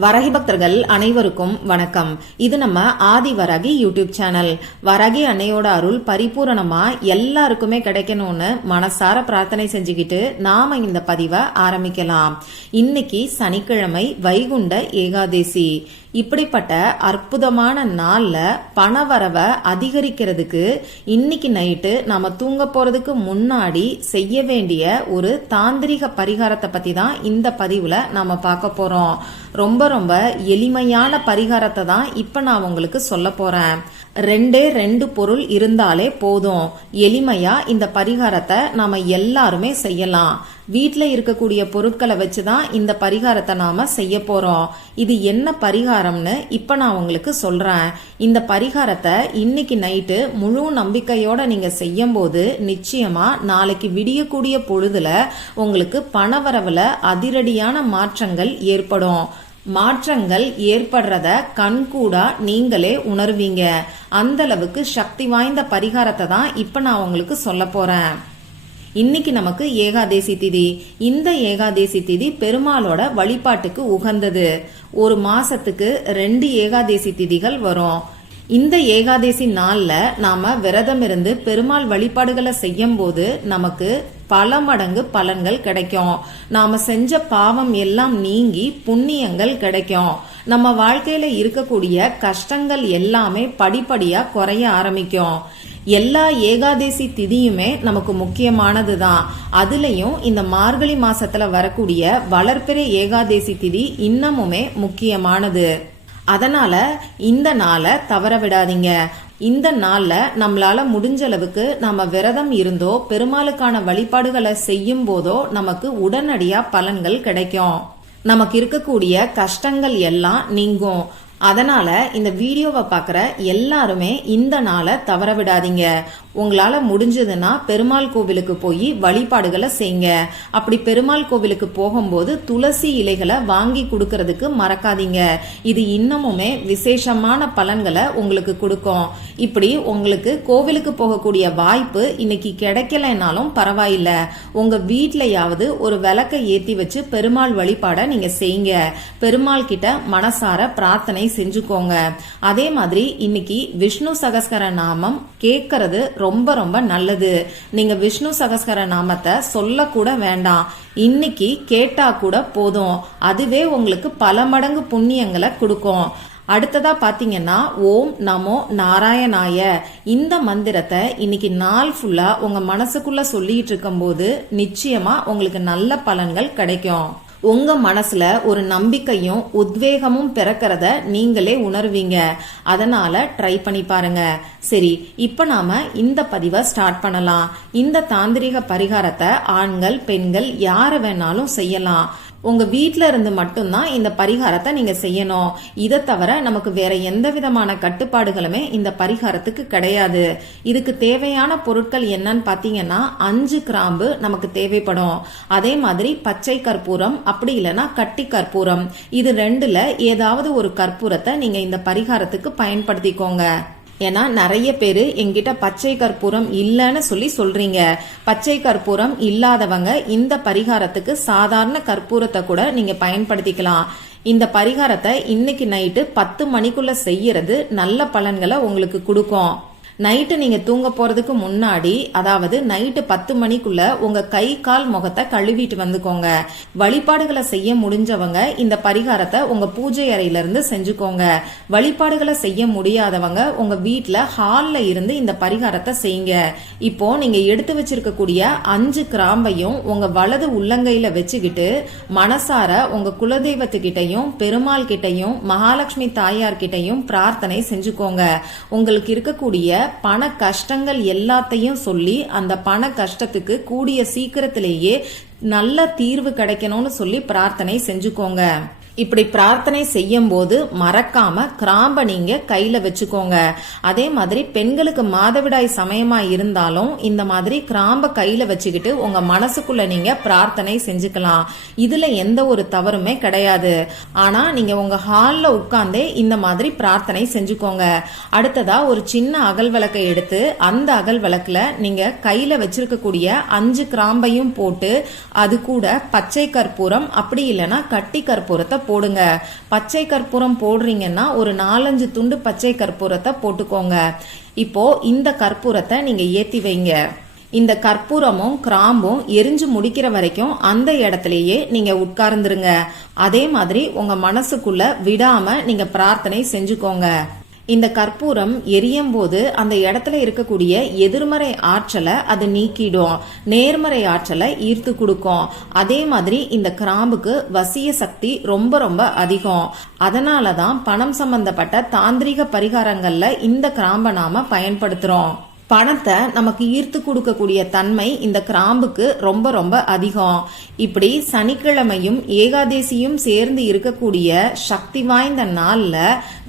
வரகி பக்தர்கள் அனைவருக்கும் வணக்கம். இது நம்ம ஆதி வரகி யூடியூப் சேனல். வரகி அன்னையோட அருள் பரிபூரணமா எல்லாருக்குமே கிடைக்கணும்னு மனசார பிரார்த்தனை செஞ்சுக்கிட்டு நாம இந்த பதிவை ஆரம்பிக்கலாம். இன்னைக்கு சனிக்கிழமை வைகுண்ட ஏகாதேசி. இப்படிப்பட்ட அற்புதமான நாள்ல பணவரவை அதிகரிக்கிறதுக்கு இன்னைக்கு நைட்டு நாம தூங்க போறதுக்கு முன்னாடி செய்ய வேண்டிய ஒரு தாந்திரிக பரிகாரத்தை பத்தி தான் இந்த பதிவுல நாம பார்க்க போறோம். ரொம்ப ரொம்ப எளிமையான பரிகாரத்தை தான் இப்ப நான் உங்களுக்கு சொல்ல போறேன். ரெண்டே ரெண்டு பொருள் இருந்தாலே போதும். எளிமையா இந்த பரிகாரத்தை நாம எல்லாருமே செய்யலாம். வீட்டில் இருக்கக்கூடிய பொருட்களை வச்சு தான் இந்த பரிகாரத்தை நாம செய்ய போறோம். இது என்ன பரிகாரம்னு இப்ப நான் உங்களுக்கு சொல்றேன். இந்த பரிகாரத்தை இன்னைக்கு நைட்டு முழு நம்பிக்கையோட நீங்க செய்யும் போது நிச்சயமா நாளைக்கு விடியக்கூடிய பொழுதுல உங்களுக்கு பணவரவுல அதிரடியான மாற்றங்கள் ஏற்படும். மாற்றங்கள் ஏற்படுறத கண்கூடா நீங்களே உணர்வீங்க. அந்த அளவுக்கு சக்தி வாய்ந்த பரிகாரத்தை தான் இப்ப நான் உங்களுக்கு சொல்ல போறேன். இன்னைக்கு நமக்கு ஏகாதேசி திதி. இந்த ஏகாதேசி திதி பெருமாளோட வழிபாட்டுக்கு உகந்தது. ஒரு மாசத்துக்கு ரெண்டு ஏகாதேசி திதிகள் வரும். இந்த ஏகாதேசி நாள்ல நாம விரதம் இருந்து பெருமாள் வழிபாடுகளை செய்யும் போது நமக்கு பல மடங்கு பலன்கள் கிடைக்கும். நாம செஞ்ச பாவம் எல்லாம் நீங்கி புண்ணியங்கள் கிடைக்கும். நம்ம வாழ்க்கையில இருக்கக்கூடிய கஷ்டங்கள் எல்லாமே படிப்படியா குறைய ஆரம்பிக்கும். எல்லா ஏகாதேசி திதியுமே நமக்கு முக்கியமானது தான் அதுலயும் இந்த மார்கழி மாசத்துல வரக்கூடிய வளர்ப்பிறை ஏகாதேசி திதி இன்னமுமே முக்கியமானது. அதனால இந்த நாளை தவற விடாதீங்க. இந்த நாள்ல நம்மளால முடிஞ்ச அளவுக்கு நம்ம விரதம் இருந்தோ பெருமாளுக்கான வழிபாடுகளை செய்யும் போதோ நமக்கு உடனடியா பலன்கள் கிடைக்கும். நமக்கு இருக்கக்கூடிய கஷ்டங்கள் எல்லாம் நீங்கும். அதனால இந்த வீடியோவை பார்க்குற எல்லாருமே இந்த நாளை தவற விடாதீங்க. உங்களால முடிஞ்சதுன்னா பெருமாள் கோவிலுக்கு போய் வழிபாடுகளை செய்யுங்க. அப்படி பெருமாள் கோவிலுக்கு போகும்போது துளசி இலைகளை வாங்கி கொடுக்கறதுக்கு மறக்காதீங்க. இது இன்னமுமே விசேஷமான பலன்களை உங்களுக்கு கொடுக்கும். இப்படி உங்களுக்கு கோவிலுக்கு போகக்கூடிய வாய்ப்பு இன்னைக்கு கிடைக்கலைனாலும் பரவாயில்ல. உங்க வீட்லயாவது ஒரு விளக்கை ஏத்தி வச்சு பெருமாள் வழிபாட நீங்க செய்யுங்க. பெருமாள் கிட்ட மனசார பிரார்த்தனை செஞ்சுக்கோங்க. அதே மாதிரி இன்னைக்கு விஷ்ணு சகஸ்கர நாமம் கேட்கறது ரொம்ப ரொம்ப நல்லது. நீங்க விஷ்ணு சகஸ்கர நாமத்தை சொல்லக்கூட வேண்டாம். இன்னைக்கு கேட்டா கூட போதும். அதுவே உங்களுக்கு பல மடங்கு புண்ணியங்களை கொடுக்கும். அடுத்ததா பாத்தீங்கன்னா ஓம் நமோ நாராயணாய. இந்த மந்திரத்தை இன்னைக்கு நாள் ஃபுல்லா உங்க மனசுக்குள்ள சொல்லிட்டு இருக்கும்போது நிச்சயமா உங்களுக்கு நல்ல பலன்கள் கிடைக்கும். உங்க மனசுல ஒரு நம்பிக்கையும் உத்வேகமும் பிறக்கிறத நீங்களே உணர்வீங்க. அதனால ட்ரை பண்ணி பாருங்க. சரி இப்ப நாம இந்த பதிவை ஸ்டார்ட் பண்ணலாம். இந்த தாந்திரிக பரிகாரத்தை ஆண்கள் பெண்கள் யார வேணாலும் செய்யலாம். உங்க வீட்ல இருந்து மட்டும்தான் இந்த பரிகாரத்தை நீங்க செய்யணும். இதை தவிர நமக்கு வேற எந்த விதமான கட்டுப்பாடுகளுமே இந்த பரிகாரத்துக்கு கிடையாது. இதுக்கு தேவையான பொருட்கள் என்னன்னு பாத்தீங்கன்னா அஞ்சு கிராம்பு நமக்கு தேவைப்படும். அதே மாதிரி பச்சை கற்பூரம் அப்படி இல்லைன்னா கட்டி கற்பூரம். இது ரெண்டுல ஏதாவது ஒரு கற்பூரத்தை நீங்க இந்த பரிகாரத்துக்கு பயன்படுத்திக்கோங்க. ஏன்னா நிறைய பேர் எங்கிட்ட பச்சை கற்பூரம் இல்லைன்னு சொல்லி சொல்றீங்க. பச்சை கற்பூரம் இல்லாதவங்க இந்த பரிகாரத்துக்கு சாதாரண கற்பூரத்தை கூட நீங்க பயன்படுத்திக்கலாம். இந்த பரிகாரத்தை இன்னைக்கு நைட்டு பத்து மணிக்குள்ள செய்யறது நல்ல பலன்களை உங்களுக்கு கொடுக்கும். நைட்டு நீங்க தூங்க போறதுக்கு முன்னாடி அதாவது நைட்டு பத்து மணிக்குள்ள உங்க கை கால் முகத்தை கழுவிட்டு வந்துக்கோங்க. வழிபாடுகளை செய்ய முடிஞ்சவங்க இந்த பரிகாரத்தை உங்க பூஜை அறையில இருந்து செஞ்சுக்கோங்க. வழிபாடுகளை செய்ய முடியாதவங்க உங்க வீட்டுல ஹால்ல இருந்து இந்த பரிகாரத்தை செய்யுங்க. இப்போ நீங்க எடுத்து வச்சிருக்கக்கூடிய அஞ்சு கிராம்பையும் உங்க வலது உள்ளங்கையில வச்சுக்கிட்டு மனசார உங்க குலதெய்வத்துக்கிட்டையும் பெருமாள் கிட்டையும் மகாலட்சுமி தாயார் கிட்டையும் பிரார்த்தனை செஞ்சுக்கோங்க. உங்களுக்கு இருக்கக்கூடிய பண கஷ்டங்கள் எல்லாத்தையும் சொல்லி அந்த பண கஷ்டத்துக்கு கூடிய சீக்கிரத்திலேயே நல்ல தீர்வு கிடைக்கணும்னு சொல்லி பிரார்த்தனை செஞ்சுக்கோங்க. இப்படி பிரார்த்தனை செய்யும் போது மறக்காம கிராம்ப நீங்க கையில வச்சுக்கோங்க. அதே மாதிரி பெண்களுக்கு மாதவிடாய் சமயமா இருந்தாலும் இந்த மாதிரி கிராம்ப கையில வச்சுக்கிட்டு உங்க மனசுக்குள்ள நீங்க பிரார்த்தனை செஞ்சுக்கலாம். இதுல எந்த ஒரு தவறுமே கிடையாது. ஆனா நீங்க உங்க ஹால்ல உட்கார்ந்தே இந்த மாதிரி பிரார்த்தனை செஞ்சுக்கோங்க. அடுத்ததா ஒரு சின்ன அகல் விளக்கை எடுத்து அந்த அகல் விளக்குல நீங்க கையில வச்சிருக்கக்கூடிய அஞ்சு கிராம்பையும் போட்டு அது கூட பச்சை கற்பூரம் அப்படி இல்லைன்னா கட்டி கற்பூரத்தை போடுங்க. பச்சை கற்பூரம் போடுறீங்கன்னா ஒரு நாலஞ்சு துண்டு பச்சை கற்பூரத்தை போட்டுக்கோங்க. இப்போ இந்த கற்பூரத்தை நீங்க ஏத்தி வைங்க. இந்த கற்பூரமும் கிராம்பும் எரிஞ்சு முடிக்கிற வரைக்கும் அந்த இடத்துலயே நீங்க உட்கார்ந்துருங்க. அதே மாதிரி உங்க மனசுக்குள்ள விடாம நீங்க பிரார்த்தனை செஞ்சுக்கோங்க. இந்த கற்பூரம் எரியும் போது அந்த இடத்துல இருக்கக்கூடிய எதிர்மறை ஆற்றலை அது நீக்கிடும். நேர்மறை ஆற்றலை ஈர்த்து கொடுக்கும். அதே மாதிரி இந்த கிராம்புக்கு வசிய சக்தி ரொம்ப ரொம்ப அதிகம். அதனால தான் பணம் சம்பந்தப்பட்ட தாந்திரிக பரிகாரங்கள்ல இந்த கிராம்பை நாம பயன்படுத்துறோம். பணத்தை நமக்கு ஈர்த்து கொடுக்கக்கூடிய தன்மை இந்த கிராம்புக்கு ரொம்ப ரொம்ப அதிகம். இப்படி சனிக்கிழமையும் ஏகாதேசியும் சேர்ந்து இருக்கக்கூடிய சக்தி வாய்ந்த நாள்ல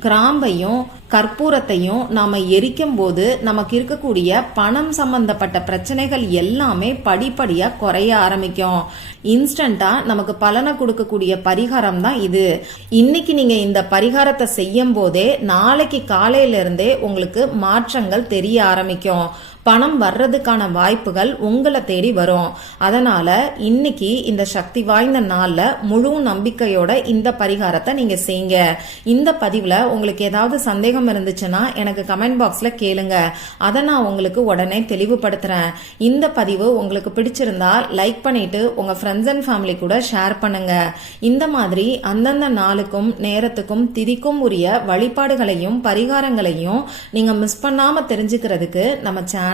கிராம்பையும் கற்பூரத்தையும் நாம எரிக்கும் போது நமக்கு இருக்கக்கூடிய பணம் சம்பந்தப்பட்ட பிரச்சனைகள் எல்லாமே படிப்படியா குறைய ஆரம்பிக்கும். இன்ஸ்டண்டா நமக்கு பலனை கொடுக்கக்கூடிய பரிகாரம் தான் இது. இன்னைக்கு நீங்க இந்த பரிகாரத்தை செய்யும் போதே நாளைக்கு காலையில இருந்தே உங்களுக்கு மாற்றங்கள் தெரிய ஆரம்பிக்கும். பணம் வர்றதுக்கான வாய்ப்புகள் உங்களை தேடி வரும். அதனால இன்னைக்கு இந்த சக்தி வாய்ந்த நாள்ல முழு நம்பிக்கையோட இந்த பரிகாரத்தை நீங்க செய்யுங்க. இந்த பதிவுல உங்களுக்கு ஏதாவது சந்தேகம் இருந்துச்சுன்னா எனக்கு கமெண்ட் பாக்ஸ்ல கேளுங்க. அதை நான் உங்களுக்கு உடனே தெளிவுபடுத்துறேன். இந்த பதிவு உங்களுக்கு பிடிச்சிருந்தா லைக் பண்ணிட்டு உங்க ஃப்ரெண்ட்ஸ் அண்ட் ஃபேமிலி கூட ஷேர் பண்ணுங்க. இந்த மாதிரி அந்தந்த நாளுக்கும் நேரத்துக்கும் திதிக்கும் உரிய வழிபாடுகளையும் பரிகாரங்களையும் நீங்க மிஸ் பண்ணாம தெரிஞ்சுக்கிறதுக்கு நம்ம சேனல்